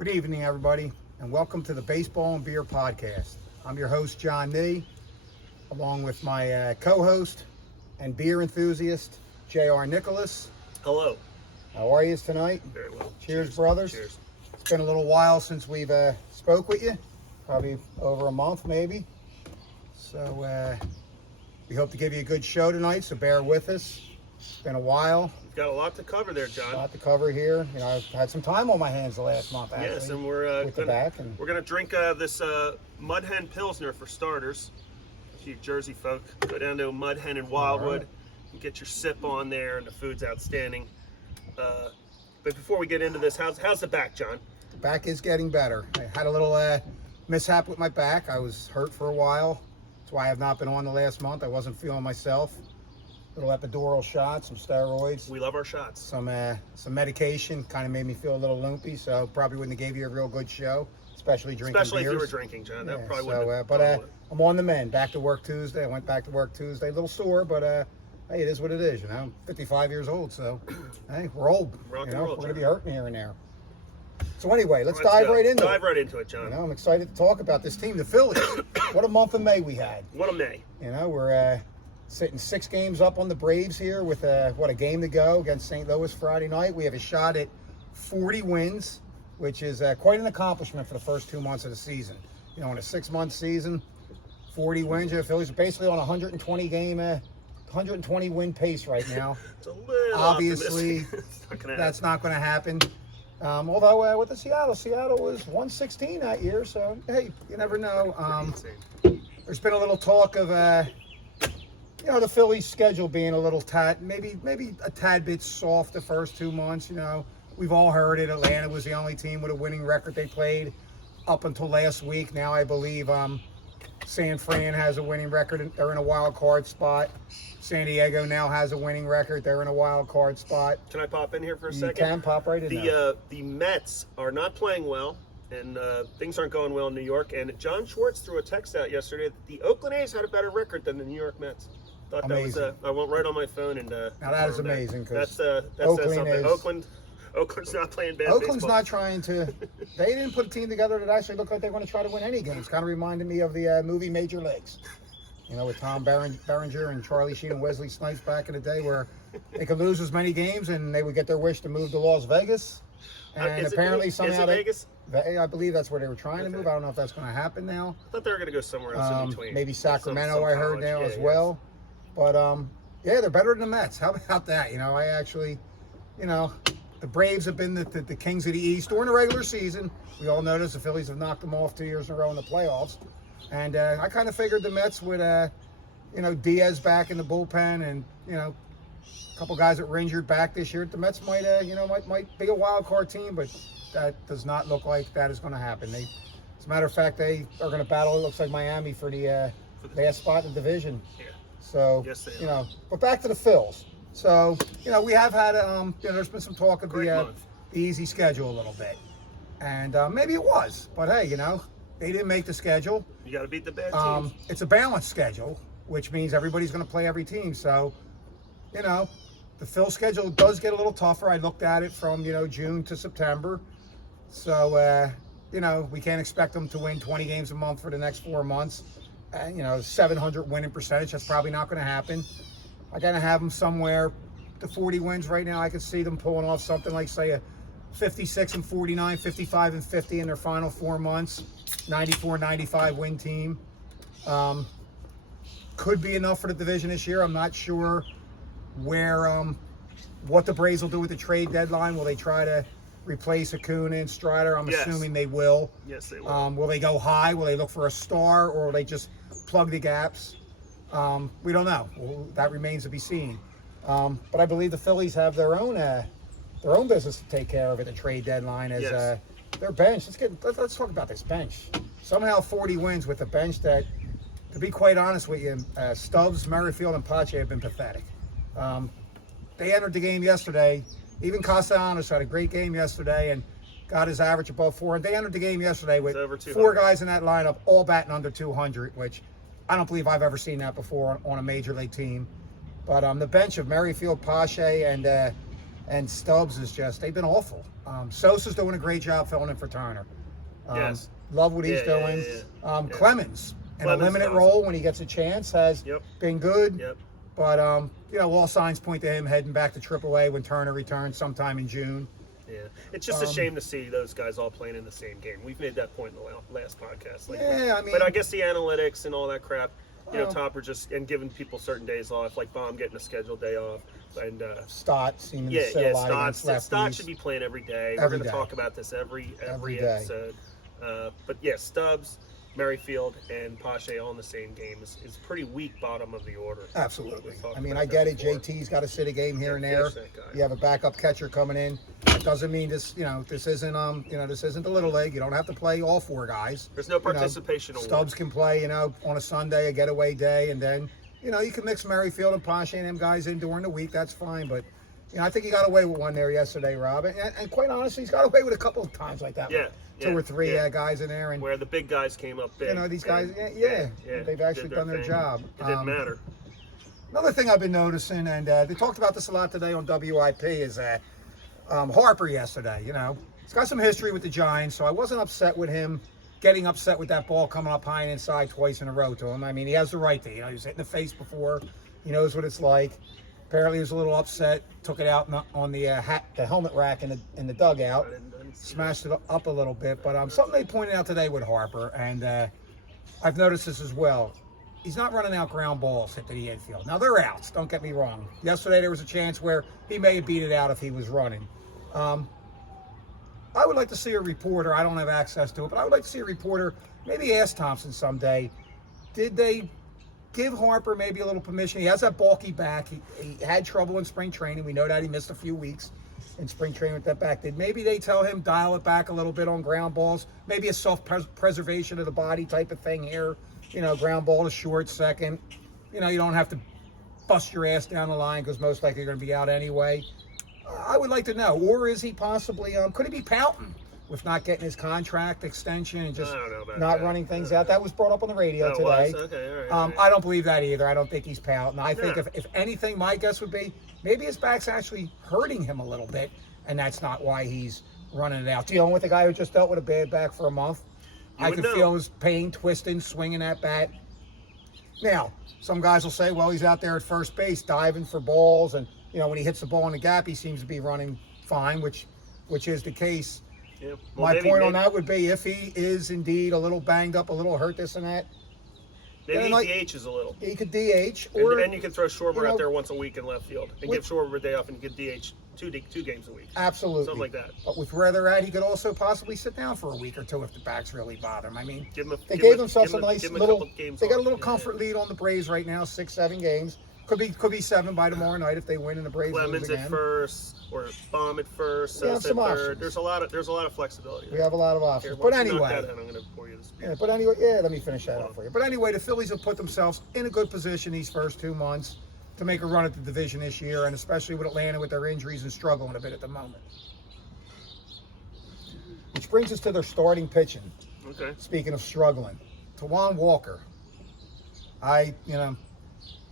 Good evening, everybody, and welcome to the Baseball and Beer Podcast. I'm your host, John Nee, along with my co-host and beer enthusiast, J.R. Nicholas. Hello. How are you tonight? Very well. Cheers, brothers. Cheers. It's been a little while since we've spoke with you, probably over a month maybe. So we hope to give you a good show tonight, so bear with us. It's been a while. We've got a lot to cover there, John. A lot to cover here. You know, I've had some time on my hands the last month, actually. Yes, and we're gonna drink this Mud Hen Pilsner for starters. If you Jersey folk, go down to Mud Hen in Wildwood and get your sip on there, and the food's outstanding. But before we get into this, how's the back, John? The back is getting better. I had a little mishap with my back. I was hurt for a while. That's why I have not been on the last month. I wasn't feeling myself. Little epidural shot, some steroids. We love our shots. Some medication kind of made me feel a little loopy, so probably wouldn't have gave you a real good show, especially drinking beers. If you were drinking, John. That probably wouldn't have but I'm on the mend. Back to work Tuesday. I went back to work Tuesday. A little sore, but hey, it is what it is. You know, I'm 55 years old, so hey, we're old. We're going to be hurting here and there. So anyway, let's dive right into it. Dive right into it, John. You know, I'm excited to talk about this team, the Phillies. What a month of May we had. What a May. You know, we're sitting 6 games up on the Braves here with a game to go against St. Louis Friday night. We have a shot at 40 wins, which is quite an accomplishment for the first 2 months of the season. You know, in a 6-month season, 40 wins. The Phillies are basically on a 120 win pace right now. It's a little obviously that's not going to happen. Although with the Seattle was 116 that year, so hey, you never know. There's been a little talk of you know, the Phillies' schedule being a little maybe a tad bit soft the first 2 months. You know, we've all heard it. Atlanta was the only team with a winning record they played up until last week. Now I believe San Fran has a winning record. They're in a wild card spot. San Diego now has a winning record. They're in a wild card spot. Can I pop in here for a second? You can pop right in there. The Mets are not playing well, and things aren't going well in New York. And John Schwartz threw a text out yesterday that the Oakland A's had a better record than the New York Mets. Thought amazing. That was I went right on my phone and now that is amazing, because that says something. Oakland's not playing bad Oakland's baseball. not trying to. They didn't put a team together that actually looked like they want to try to win any games. Kind of reminded me of the movie Major Leagues. You know, with Tom Berenger and Charlie Sheen and Wesley Snipes back in the day, where they could lose as many games and they would get their wish to move to Las Vegas. And apparently somehow Vegas? I believe that's where they were trying to move. I don't know if that's going to happen now. I thought they were going to go somewhere else in between. Maybe Sacramento, I heard now as well. But yeah, they're better than the Mets. How about that? You know, I actually, you know, the Braves have been the kings of the East during the regular season. We all noticed the Phillies have knocked them off 2 years in a row in the playoffs. And I kind of figured the Mets would, you know, Diaz back in the bullpen, and you know, a couple guys that were injured back this year. The Mets might, you know, might be a wild card team, but that does not look like that is going to happen. As a matter of fact, they are going to battle. It looks like Miami for the last spot in the division. Yeah. So, yes, you know, but back to the Phils. So, you know, we have had, you know, there's been some talk of the easy schedule a little bit. And maybe it was. But, hey, you know, they didn't make the schedule. You got to beat the bad teams. It's a balanced schedule, which means everybody's going to play every team. So, you know, the Phil schedule does get a little tougher. I looked at it from, you know, June to September. So, you know, we can't expect them to win 20 games a month for the next 4 months. You know, 700 winning percentage, that's probably not going to happen. I got to have them somewhere to 40 wins right now. I could see them pulling off something like, say, a 56-49, 55-50 in their final 4 months, 94-95 win team. Could be enough for the division this year. I'm not sure what the Braves will do with the trade deadline. Will they try to replace Acuna and Strider? I'm assuming they will. Yes, they will. Will they go high? Will they look for a star, or will they just plug the gaps? We don't know. That remains to be seen. But I believe the Phillies have their own business to take care of at the trade deadline as their bench. Let's talk about this bench. Somehow 40 wins with a bench that, to be quite honest with you, Stubbs, Merrifield, and Pache have been pathetic. They entered the game yesterday. Even Castellanos had a great game yesterday and got his average above 4. They entered the game yesterday with 4 guys in that lineup, all batting under 200, which I don't believe I've ever seen that before on a major league team. But the bench of Merrifield, Pache, and and Stubbs is they've been awful. Sosa's doing a great job filling in for Turner. Yes. Love what he's doing. Yeah. Clemens, in a limited awesome. role when he gets a chance, has been good. Yep. But, all signs point to him heading back to AAA when Turner returns sometime in June. Yeah, it's just a shame to see those guys all playing in the same game. We've made that point in the last podcast. But I guess the analytics and all that crap, Topper and giving people certain days off, like Baum getting a scheduled day off, and Stott seeming to sit a lot against lefties. Stott should be playing every day. We're going to talk about this every episode. But yeah, Stubbs, Merrifield, and Pache all in the same game is pretty weak bottom of the order. Absolutely. I mean, I get it. JT's got to sit a game here and there. You have a backup catcher coming in. It doesn't mean this isn't this isn't the little league. You don't have to play all 4 guys. There's no participation award. Stubbs can play, on a Sunday, a getaway day, and then you can mix Merrifield and Pache and them guys in during the week. That's fine, but. I think he got away with one there yesterday, Rob. And quite honestly, he's got away with a couple of times like that. 2 or 3 guys in there. And where the big guys came up big. These guys, they've actually done their job. It didn't matter. Another thing I've been noticing, and they talked about this a lot today on WIP, is that Harper yesterday, he's got some history with the Giants, so I wasn't upset with him getting upset with that ball coming up high and inside twice in a row to him. I mean, he has the right to. He was hit in the face before. He knows what it's like. Apparently, he was a little upset. Took it out on the helmet rack in the dugout. Smashed it up a little bit. But something they pointed out today with Harper, and I've noticed this as well. He's not running out ground balls hit to the infield. Now, they're outs. Don't get me wrong. Yesterday, there was a chance where he may have beat it out if he was running. I would like to see a reporter. I don't have access to it, but I would like to see a reporter maybe ask Thompson someday, did they give Harper maybe a little permission? He has that bulky back. He had trouble in spring training. We know that he missed a few weeks in spring training with that back. Did maybe they tell him dial it back a little bit on ground balls? Maybe a self-preservation of the body type of thing here. Ground ball to short, second. You don't have to bust your ass down the line because most likely you're going to be out anyway. I would like to know. Or is he possibly, could he be pouting with not getting his contract extension and just not running things out? That was brought up on the radio today. Okay, all right. I don't believe that either. I don't think he's pouting. I think if anything, my guess would be maybe his back's actually hurting him a little bit, and that's not why he's running it out. Dealing with a guy who just dealt with a bad back for a month, I could feel his pain twisting, swinging that bat. Now, some guys will say, well, he's out there at first base diving for balls, and when he hits the ball in the gap, he seems to be running fine, which is the case. Yeah. Well, my point on that would be if he is indeed a little banged up, a little hurt, this and that. Maybe he DHs a little. He could DH. And you can throw Schwarber out there once a week in left field. And give Schwarber a day off and you could DH two games a week. Absolutely. Something like that. But with where they're at, he could also possibly sit down for a week or two if the backs really bother him. I mean, they gave themselves a nice little, they got a little comfort lead on the Braves right now, 6-7 games. Could be 7 by tomorrow night if they win and the Braves lose again. Clemens at first, or Baum at first, Sosa at third. There's a lot of flexibility. We have a lot of options. But anyway, I'm going to pour you this beer. But anyway, let me finish that up for you. But anyway, the Phillies have put themselves in a good position these first 2 months to make a run at the division this year, and especially with Atlanta with their injuries and struggling a bit at the moment. Which brings us to their starting pitching. Okay. Speaking of struggling, Tawan Walker.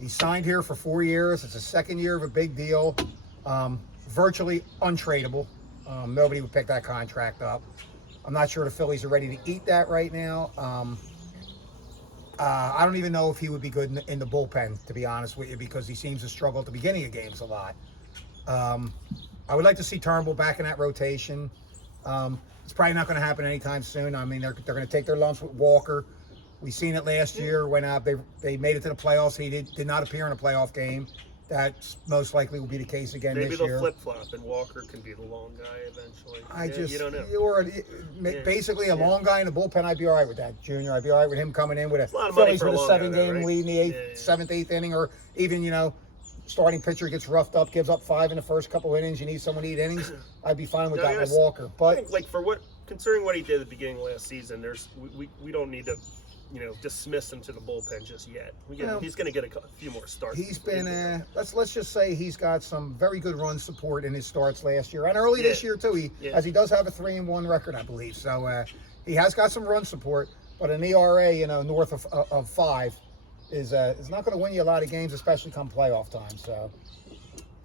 He signed here for 4 years. It's the second year of a big deal. Virtually untradeable. Nobody would pick that contract up. I'm not sure the Phillies are ready to eat that right now. I don't even know if he would be good in the bullpen, to be honest with you, because he seems to struggle at the beginning of games a lot. I would like to see Turnbull back in that rotation. It's probably not going to happen anytime soon. I mean, they're going to take their lumps with Walker. We seen it last year when they made it to the playoffs. He did not appear in a playoff game. That most likely will be the case again this year. Maybe they'll flip-flop and Walker can be the long guy eventually. You don't know. Basically, a long guy in the bullpen, I'd be all right with that, Junior. I'd be all right with him coming in with a Phillies with a 7-game lead in the 7th, 8th inning, or even, starting pitcher gets roughed up, gives up 5 in the first couple innings. You need someone to eat innings. I'd be fine with that with Walker. But considering what he did at the beginning of last season, we don't need to dismiss him to the bullpen just yet. He's going to get a few more starts. He's been, let's just say he's got some very good run support in his starts last year and early this year too. As he does have a 3-1 record, I believe. So he has got some run support, but an ERA, north of 5 is not going to win you a lot of games, especially come playoff time. So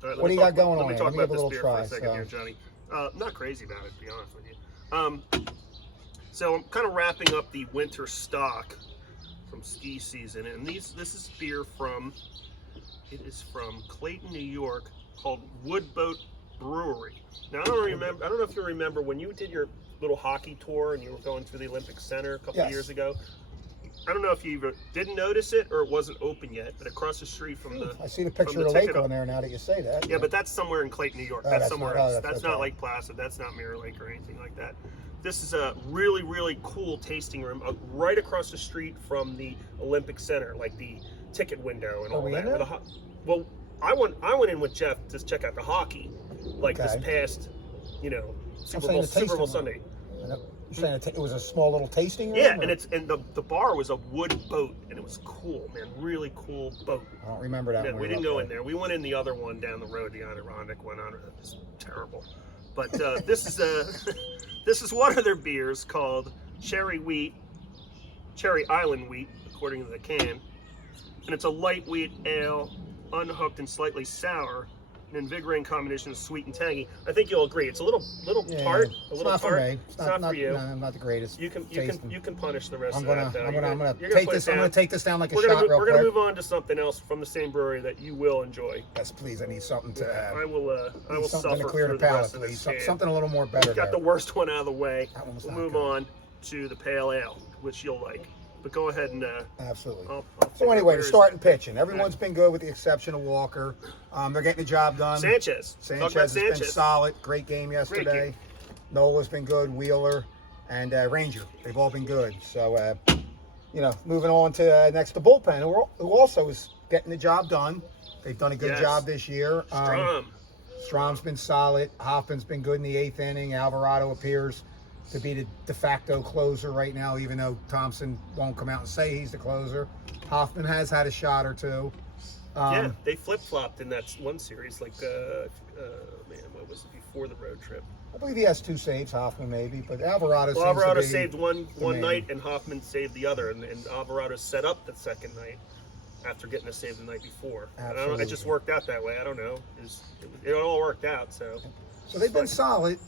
What do you got going on? Let me Here? talk Let me about have a this little beer try. for a second here, Johnny. Not crazy about it, to be honest with you. So I'm kind of wrapping up the winter stock from ski season, and this is beer from, it is from Clayton, New York, called Woodboat Brewery. Now I don't know if you remember when you did your little hockey tour and you were going through the Olympic Center a couple of years ago. I don't know if you either didn't notice it or it wasn't open yet, but across the street from the I see the picture of the lake on there now that you say that. Yeah, but that's somewhere in Clayton, New York. Oh, That's somewhere else. that's That's not Lake Placid. That's not Mirror Lake or anything like that. This is a really, really cool tasting room right across the street from the Olympic Center, like the ticket window and all that. Well, I went in with Jeff to check out the hockey, like this past, Super Bowl Sunday. You're saying it was a small little tasting room? Yeah, and the bar was a wood boat, and it was cool, man. Really cool boat. I don't remember that one. We didn't go in there. We went in the other one down the road, the Adirondack one. It was terrible. But this is one of their beers called Cherry Island Wheat, according to the can. And it's a light wheat ale, unhooked and slightly sour. An invigorating combination of sweet and tangy. I think you'll agree. It's a little tart. It's not for me. It's not for you. No, I'm not the greatest. You can punish the rest I'm of that. Though. I'm gonna take this. I'm gonna take this down like a shot real quick. We're gonna move on to something else from the same brewery that you will enjoy. Yes, please. I need something to. I will something suffer to clear through the palate, rest of this please. Something a little more better. Got the worst one out of the way. We'll move good. on to the pale ale, which you'll like. But go ahead and absolutely. So anyway, the starting pitching. Everyone's been good with the exception of Walker. They're getting the job done. Sanchez has been solid. Great game yesterday. Great game. Nola's been good. Wheeler and Ranger. They've all been good. So moving on to next to bullpen, who also is getting the job done. They've done a good job this year. Strom's been solid. Hoffman's been good in the 8th inning. Alvarado appears to be the de facto closer right now, even though Thompson won't come out and say he's the closer. Hoffman has had a shot or two. They flip-flopped in that one series, what was it, before the road trip? I believe he has 2 saves, Hoffman maybe, but Alvarado saved one night and Hoffman saved the other, and Alvarado set up the second night after getting a save the night before. It just worked out that way. I don't know. It all worked out, so... So they've been solid.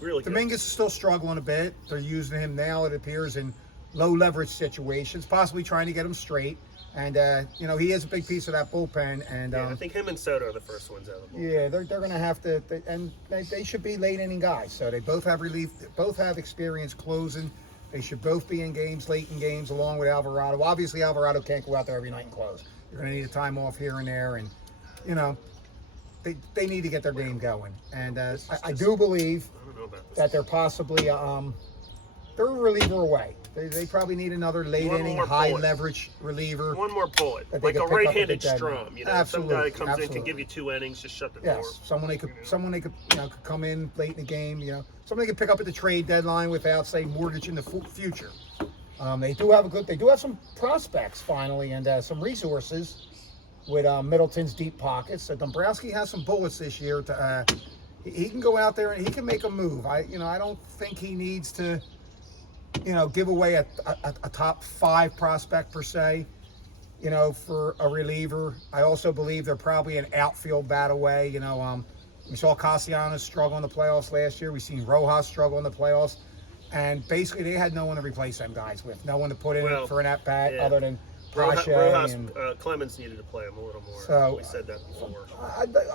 Really good. Dominguez is still struggling a bit. They're using him now, it appears, in low leverage situations, possibly trying to get him straight. And, he is a big piece of that bullpen. And I think him and Soto are the first ones out of the bullpen. Yeah, they're going to have to, and they should be late inning guys. So they both have relief, both have experience closing. They should both be in games, late in games, along with Alvarado. Obviously, Alvarado can't go out there every night and close. You're going to need a time off here and there. And, they need to get their game going. And I do believe that they're possibly they're a reliever away. They probably need another late inning, high leverage reliever. One more bullet, like a right-handed Strom. Some guy comes in can give you 2 innings, just shut the door. Someone they could could come in late in the game. Someone they could pick up at the trade deadline without, say, mortgaging the future. They do have some prospects finally and some resources with Middleton's deep pockets. So Dombrowski has some bullets this year. He can go out there and he can make a move. I don't think he needs to, give away a top 5 prospect per se, for a reliever. I also believe they're probably an outfield bat away. We saw Castellanos struggle in the playoffs last year. We've seen Rojas struggle in the playoffs. And basically they had no one to replace them guys with. No one to put in for an at-bat other than Rojas, Clemens needed to play him a little more. So, we said that before.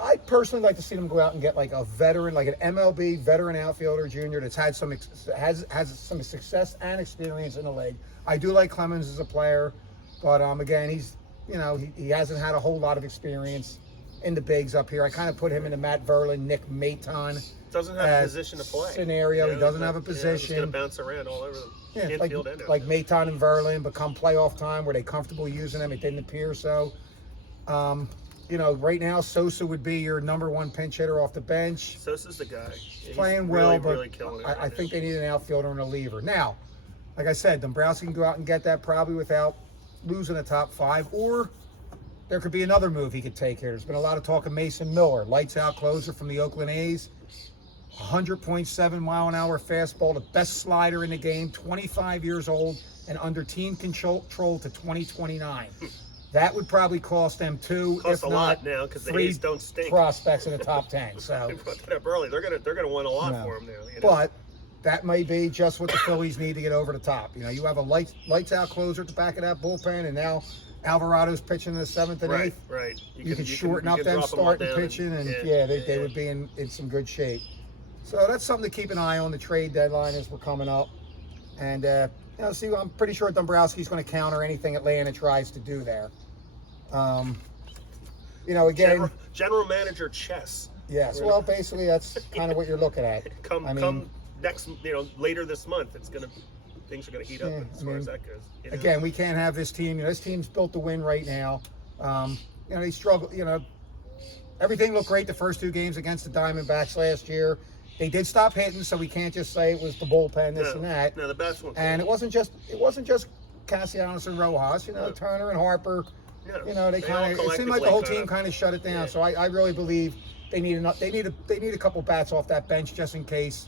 I'd personally like to see them go out and get like a veteran, like an MLB veteran outfielder junior that's had has some success and experience in the league. I do like Clemens as a player, but again, he's he hasn't had a whole lot of experience in the bigs up here. I kind of put him in the Matt Verlin, Nick Maton doesn't have a position to play scenario. He doesn't have a position. He's going to bounce around all over the infield and like Maton and Verlin, become playoff time where they comfortable using them. It didn't appear so. Right now Sosa would be your number 1 pinch hitter off the bench. Sosa's the guy. He's playing well, but I think they need an outfielder and a reliever. Now, like I said, Dombrowski can go out and get that probably without losing the top 5, or there could be another move he could take here. There's been a lot of talk of Mason Miller, lights out closer from the Oakland A's. 100.7 mile an hour fastball, the best slider in the game, 25 years old and under team control to 2029. that would probably cost them two, Costs if a not lot now because the three A's don't stink. prospects in the top 10. So, I brought that up early. They're gonna want a lot for him now. You know? but that may be just what the Phillies need to get over the top. You know, you have a lights out closer at the back of that bullpen, and now Alvarado's pitching in the 7th and 8th. Right. You could shorten up them starting pitching, and they would be in some good shape. So that's something to keep an eye on, the trade deadline as we're coming up. And you know, see, I'm pretty sure Dombrowski's going to counter anything Atlanta tries to do there. You know, again, general manager chess. Yes. Well, basically, that's kind of what you're looking at. Come next, later this month, things are gonna heat up as far as that goes. You know? Again, we can't have this team. You know, this team's built to win right now. You know, they struggle. You know, everything looked great the first 2 games against the Diamondbacks last year. They did stop hitting, so we can't just say it was the bullpen, this and that. No, the bats were. And it wasn't just Castellanos and Rojas. You know, Turner and Harper. Yeah. You know, they kind of. It seemed like the whole team kind of shut it down. Yeah. So I really believe they need a couple bats off that bench just in case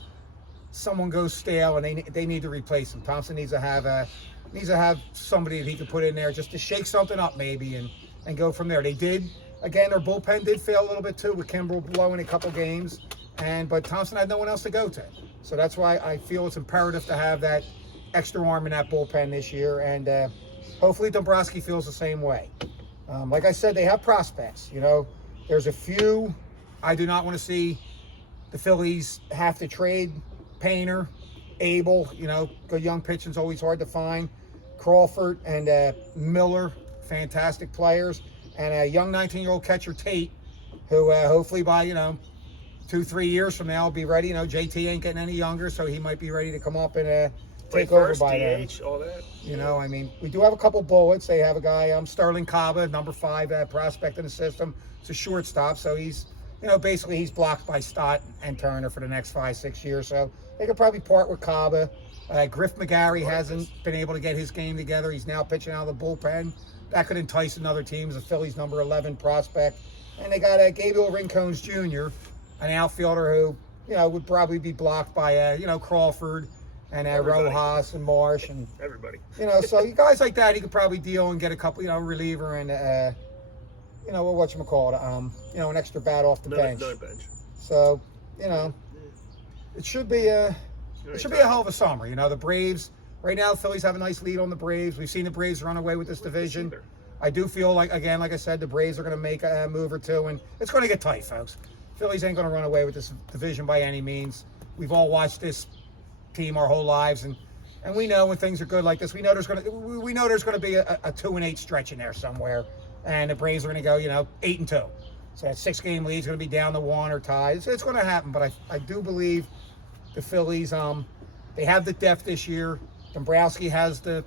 someone goes stale and they need to replace him. Thompson needs to have somebody that he can put in there just to shake something up maybe and go from there. They did. Again, their bullpen did fail a little bit too with Kimbrel blowing a couple games, but Thompson had no one else to go to. So that's why I feel it's imperative to have that extra arm in that bullpen this year, and hopefully Dombrowski feels the same way. Like I said, they have prospects. You know, there's a few. I do not want to see the Phillies have to trade Painter, Abel. You know, good young pitching's always hard to find. Crawford and Miller, fantastic players, and a young 19-year-old catcher Tate, who hopefully by 2-3 years from now will be ready. You know, JT ain't getting any younger, so he might be ready to come up and take over by then. All that. You know, I mean, we do have a couple bullets. They have a guy, Sterling Caba, number 5 prospect in the system. It's a shortstop, so he's, basically he's blocked by Stott and Turner for the next 5-6 years. So they could probably part with Caba. Griff McGarry hasn't been able to get his game together. He's now pitching out of the bullpen. That could entice another team as the Phillies' number 11 prospect. And they got Gabriel Rincones Jr., an outfielder who, would probably be blocked by, Crawford and Rojas and Marsh and everybody. So you guys like that, he could probably deal and get a couple, reliever and, an extra bat off the bench. Another bench. So, it should be a hell of a summer. The Braves, right now the Phillies have a nice lead on the Braves. We've seen the Braves run away with this division. I do feel like, again, like I said, the Braves are going to make a move or two, and it's going to get tight, folks. Phillies ain't going to run away with this division by any means. We've all watched this team our whole lives, and we know when things are good like this, we know there's going to be a 2-8 stretch in there somewhere, and the Braves are going to go 8-2. So that 6-game lead is going to be down to 1 or tied. It's going to happen, but I do believe the Phillies they have the depth this year. Dombrowski has the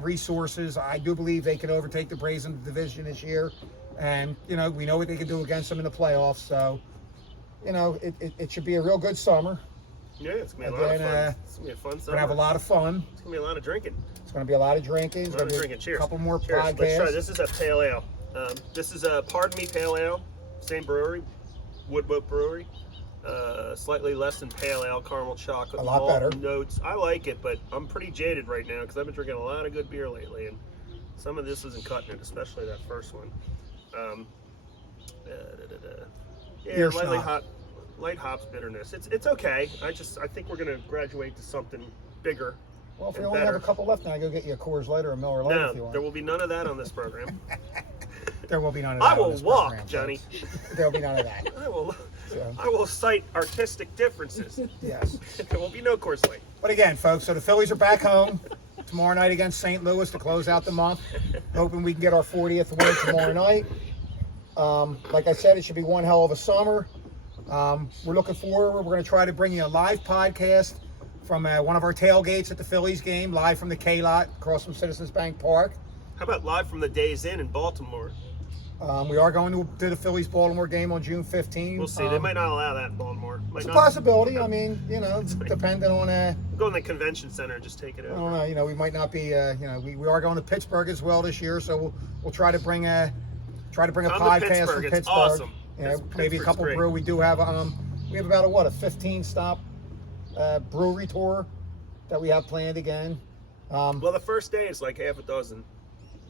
resources. I do believe they can overtake the Braves in the division this year, and we know what they can do against them in the playoffs. So it should be a real good summer. Yeah, it's going to be a lot of fun. It's going to be a fun summer. We're going to have a lot of fun. It's going to be a lot of drinking. It's going to be a lot of drinking. A lot of drinking. Cheers. A couple more Cheers. podcasts. Let's try. This is a pale ale. This is a Pardon Me Pale Ale. Same brewery, Woodboat Brewery. Slightly less than pale ale, caramel chocolate. A lot better. Notes. I like it, but I'm pretty jaded right now because I've been drinking a lot of good beer lately, and some of this isn't cutting it, especially that first one. Yeah, light hops bitterness. It's okay. I think we're gonna graduate to something bigger. Well, if we only have a couple left now, I go get you a Coors Light or a Miller Lite if you want. There will be none of that on this program. There will be none of that. I will walk, Johnny. There will be none of that. I will cite artistic differences. Yes. There will be no Coors Light. But again, folks, so the Phillies are back home tomorrow night against St. Louis to close out the month. Hoping we can get our 40th win tomorrow night. Like I said, it should be one hell of a summer. We're looking forward. We're going to try to bring you a live podcast from one of our tailgates at the Phillies game, live from the K-Lot across from Citizens Bank Park. How about live from the Days Inn in Baltimore? We are going to do the Phillies-Baltimore game on June 15th. We'll see. They might not allow that in Baltimore. It's a possibility. I mean, depending on... Go in the convention center and just take it over. I don't know. We might not be... we are going to Pittsburgh as well this year, so we'll try to bring a podcast from Pittsburgh. It's awesome. Maybe a couple brew. We do have we have about a 15-stop brewery tour that we have planned again. Well, the first day is like half a dozen.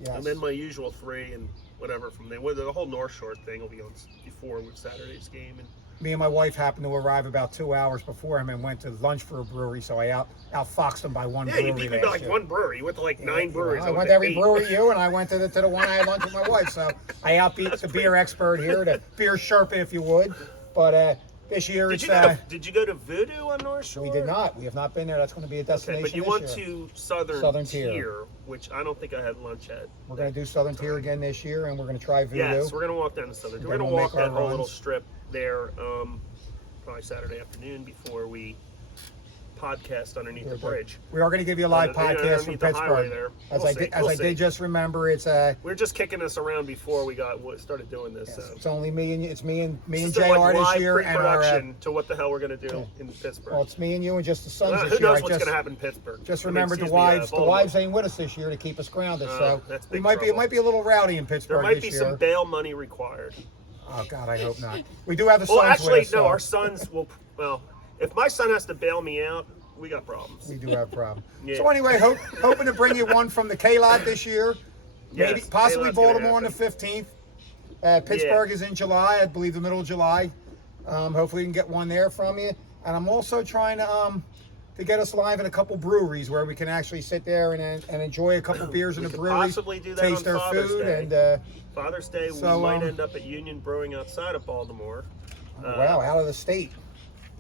Yes. And then my usual 3 and whatever from there. Well, the whole North Shore thing will be on before with Saturday's game. And me and my wife happened to arrive about 2 hours before him and went to lunch for a brewery, so I outfoxed him by one brewery. Yeah, you beat me by like one brewery. You went to like 9 breweries. I went to every brewery and I went to the one I had lunch with my wife. So I outbeat the beer expert here, the beer Sherpa, if you would. But this year did you go to Voodoo on North Shore? We did not. We have not been there. That's going to be a destination. Okay, but you this went year. to Southern Tier, which I don't think I had lunch at. We're going to do Southern Tier again this year, and we're going to try Voodoo. Yes, we're going to walk down to Southern Tier. We're going to walk that whole little strip there. Probably Saturday afternoon before we podcast underneath the bridge. We are going to give you a live podcast from Pittsburgh. As I did just remember, it's we're just kicking this around before we started doing this. Yes, so. It's only me and me and JR like this year, and our to what the hell we're going to do in Pittsburgh. Well, it's me and you and just the Suns this who year. knows what's going to happen in Pittsburgh? Just remember the wives ain't with us this year to keep us grounded. So it might be a little rowdy in Pittsburgh. There might be this year. some bail money required. Oh God, I hope not. We do have the Suns. Well, actually, with us, no. so. Our sons will. Well, if my son has to bail me out, we got problems. We do have problems. Yeah. So anyway, hoping to bring you one from the K-Lot this year. Yes, Maybe possibly K-Lot's Baltimore on the 15th. Pittsburgh is in July, I believe the middle of July. Hopefully we can get one there from you. And I'm also trying to get us live in a couple breweries where we can actually sit there and enjoy a couple beers in the brewery, possibly do that taste on their Father's food, Day. and Father's Day we might end up at Union Brewing outside of Baltimore. Wow, out of the state.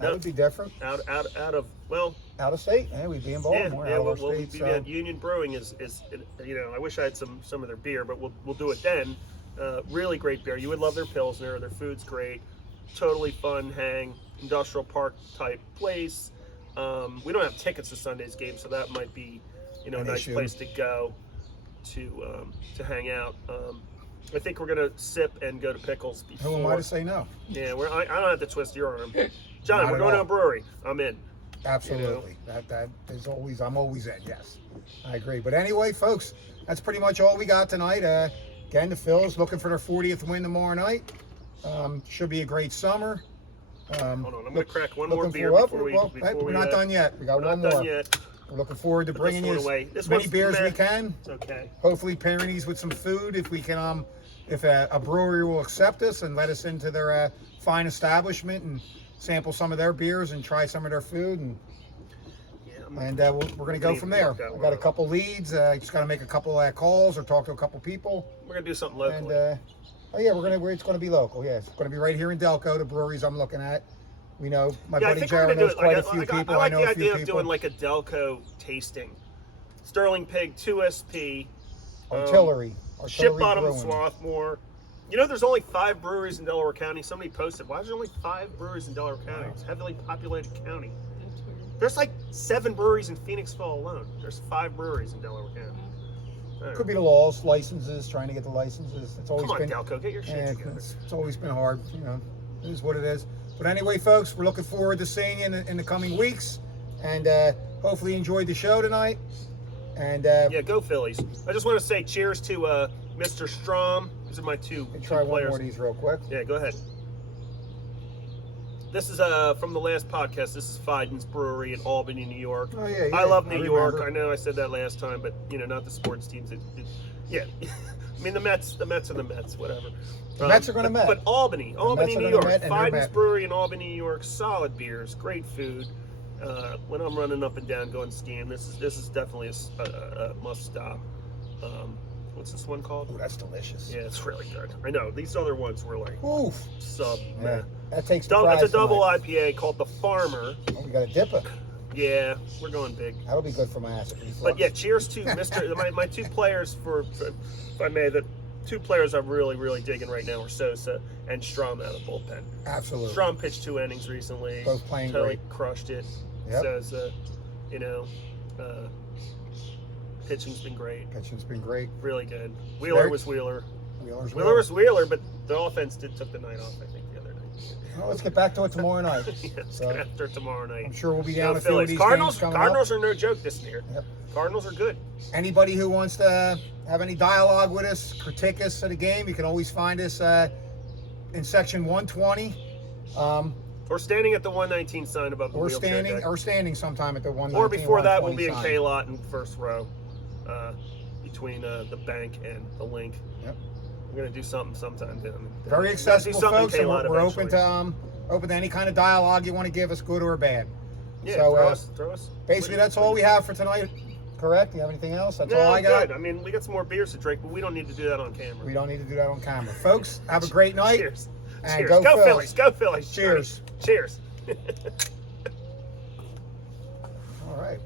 That would be different. Out of state. Yeah, we'd be in Baltimore. Yeah, out of we'll state, be so. at Union Brewing is I wish I had some of their beer, but we'll do it then. Really great beer. You would love their Pilsner. Their food's great. Totally fun hang, industrial park type place. We don't have tickets to Sunday's game, so that might be a nice place to go to hang out. I think we're gonna sip and go to Pickles before. Who am I to say no? Yeah, I don't have to twist your arm, John. Not we're at going to all. a brewery. I'm in. Absolutely. That is always. I'm always in. Yes, I agree. But anyway, folks, that's pretty much all we got tonight. Again, the Phillies looking for their 40th win tomorrow night. Should be a great summer. Hold on, I'm gonna crack one more beer before we. We're not done yet. We got one more. Done yet. We're looking forward to bringing you as many one's beers we can. It's okay. Hopefully pairing these with some food if we can. If a brewery will accept us and let us into their fine establishment and sample some of their beers and try some of their food, and we're going to go from there. I've got a couple leads. Just got to make a couple calls or talk to a couple people. We're going to do something local. And it's going to be local. Yeah, it's going to be right here in Delco. The breweries I'm looking at. We know my buddy Jared knows quite a few people. I like know the a few idea of doing like a Delco tasting. Sterling Pig 2SP. Artillery. Ship Bottom Brewing. Swarthmore. There's only 5 breweries in Delaware County. Somebody posted, why is there only 5 breweries in Delaware County? It's a heavily populated county. There's like 7 breweries in Phoenixville alone. There's 5 breweries in Delaware County. Could be the laws, licenses, trying to get the licenses. It's always Come on, been Delco, get your shit together. It's always been hard. It is what it is. But anyway, folks, we're looking forward to seeing you in the coming weeks, and hopefully you enjoyed the show tonight. And yeah, go Phillies. I just want to say cheers to Mr. Strom. These are my two try two one players. more of these real quick. Yeah, go ahead. This is from the last podcast. This is Fiden's Brewery in Albany, New York. Oh yeah, I love New York. remember. I know I said that last time, but not the sports teams. Yeah, I mean the Mets are the Mets. Whatever. The Mets are going to Met. But Albany, New York. Fiden's Met. Brewery in Albany, New York. Solid beers, great food. When I'm running up and down going skiing, this is definitely a must stop. What's this one called? Ooh, that's delicious. Yeah, it's really good. I know these other ones were like Oof. sub. Yeah. That takes It's a double IPA called the Farmer. Oh, we got a dipper. Yeah, we're going big. That'll be good for my acid reflux. But yeah, cheers to Mr. my 2 players if I may, the 2 players I'm really digging right now are Sosa and Strom out of bullpen. Absolutely. Strom pitched 2 innings recently. Both playing totally great. Crushed it. Yep. Sosa, pitching's been great. Pitching's been great. Really good. Wheeler was Wheeler. Wheeler Was Wheeler, but the offense took the night off, I think, the other night. Well, let's get back to it tomorrow night. Yes, So, after tomorrow night. I'm sure we'll be down a few of Phillies. these Cardinals, games coming Cardinals up. are no joke this year. Yep. Cardinals are good. Anybody who wants to have any dialogue with us, critique us at a game, you can always find us in section 120. Or standing at the 119 sign above the wheelchair deck. Or standing sometime at the 119. Or before that, we'll be in 120 sign. K-Lot in first row. between the bank and the link. Yep. We're gonna do something sometime. Very accessible, folks, and we're open to any kind of dialogue you want to give us, good or bad. Yeah, so, throw us. Basically, that's all we have for tonight. Correct? You have anything else? That's No, all I got. Good. I mean, we got some more beers to drink, but we don't need to do that on camera. We don't need to do that on camera, folks. Have a great night. Cheers. And Cheers. go Phillies. Go Phillies. Cheers. Cheers. All right.